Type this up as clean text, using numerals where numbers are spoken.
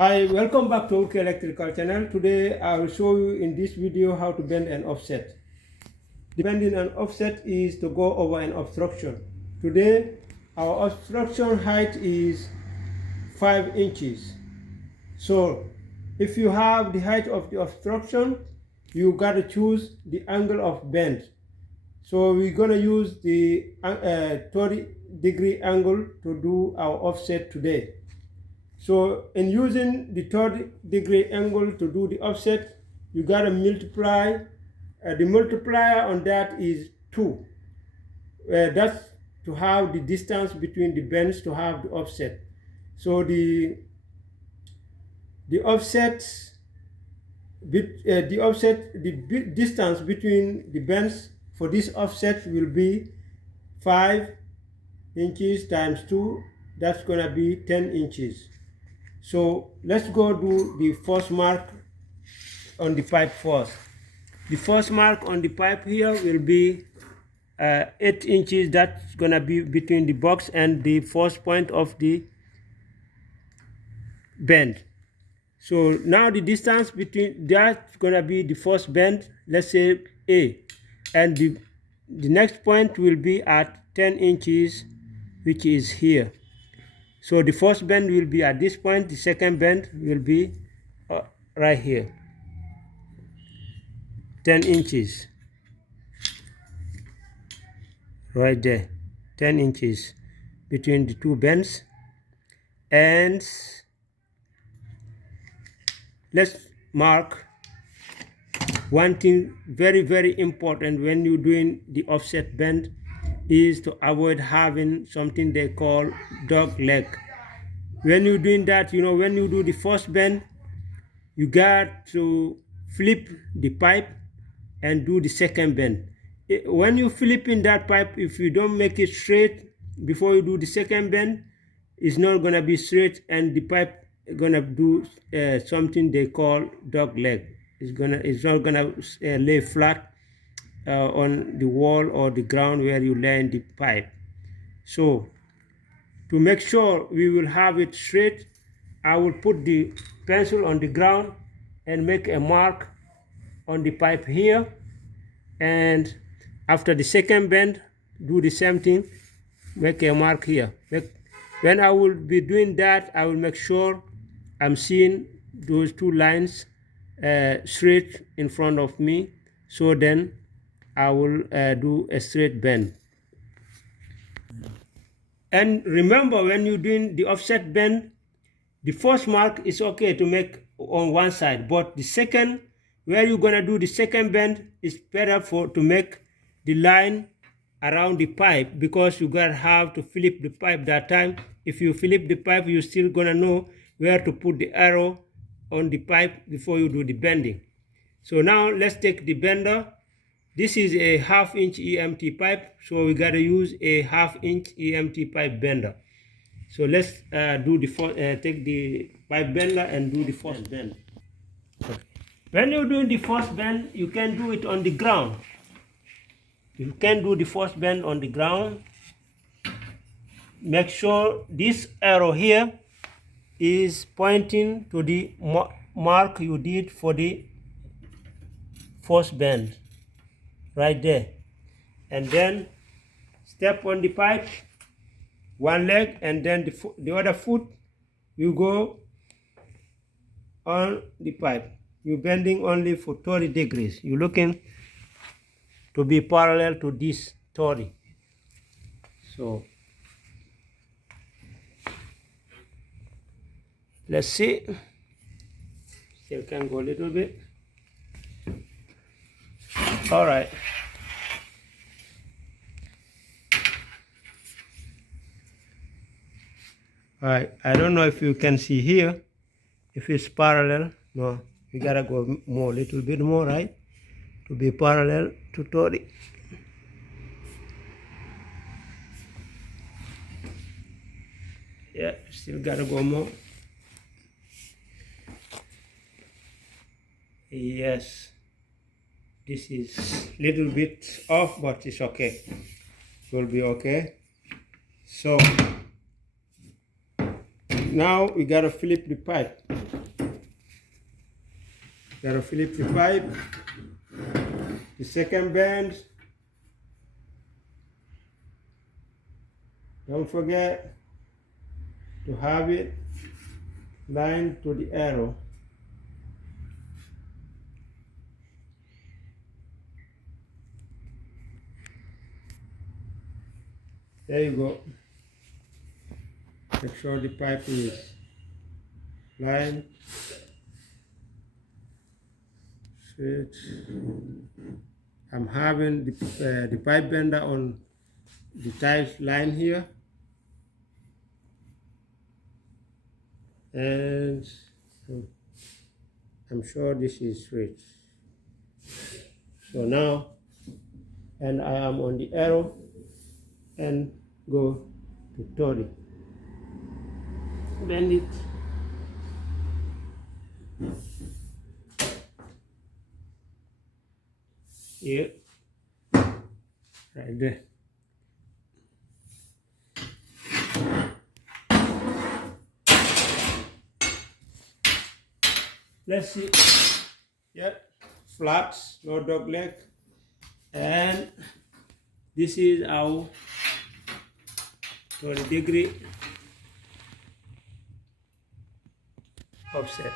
Hi, welcome back to OK Electrical channel. Today I will show you in this video how to bend an offset. The bending an offset is to go over an obstruction. Today our obstruction height is 5 inches. So if you have the height of the obstruction, you got to choose the angle of bend. So we're going to use the 30-degree angle to do our offset today. So in using the 30-degree angle to do the offset, you got to multiply. The multiplier on that is 2. That's to have the distance between the bends to have the offset. So the distance between the bends for this offset will be 5 inches times 2. That's going to be 10 inches. So let's go do the first mark on the pipe first. The first mark on the pipe here will be 8 inches. That's gonna be between the box and the first point of the bend. So now the distance between that's gonna be the first bend, let's say A, and the next point will be at 10 inches, which is here. So the first bend will be at this point, the second bend will be right here, 10 inches, right there, 10 inches between the two bends. And let's mark one thing very important when you're doing the offset bend is to avoid having something they call dog leg. When you're doing that, you know, when you do the first bend, you got to flip the pipe and do the second bend. When you flip in that pipe, if you don't make it straight before you do the second bend, it's not gonna be straight, and the pipe gonna do something they call dog leg. It's not gonna lay flat on the wall or the ground where you land the pipe. So to make sure we will have it straight, I will put the pencil on the ground and make a mark on the pipe here, and after the second bend do the same thing, make a mark here. When I will be doing that, I will make sure I'm seeing those two lines straight in front of me, so then I will do a straight bend. And remember, when you're doing the offset bend, the first mark is okay to make on one side, but the second, where you're gonna do the second bend, is better to make the line around the pipe, because you gotta have to flip the pipe that time. If you flip the pipe, you're still gonna know where to put the arrow on the pipe before you do the bending. So now let's take the bender. This is a 1/2 inch EMT pipe, so we gotta use a 1/2 inch EMT pipe bender. So let's take the pipe bender and do the first bend. When you're doing the first bend, you can do it on the ground. You can do the first bend on the ground. Make sure this arrow here is pointing to the mark you did for the first bend, right there. And then step on the pipe, one leg, and then the other foot, you go on the pipe. You're bending only for 30 degrees. You're looking to be parallel to this 30. So let's see. Still can go a little bit. All right. All right. I don't know if you can see here, if it's parallel. No, we gotta go more, little bit more, right, to be parallel to 30. Yeah, still gotta go more. Yes, this is little bit off, but it's okay. It will be okay. So Now we gotta flip the pipe. Gotta flip the pipe. The second bend. Don't forget to have it lined to the arrow. There you go. Make sure the pipe is lined. Straight. I'm having the pipe bender on the tiles line here, and I'm sure this is straight. So now, and I am on the arrow and go to 30. Bend it. Here, right there. Let's see. Yep, flats, no dog leg, and this is our 30 degree offset.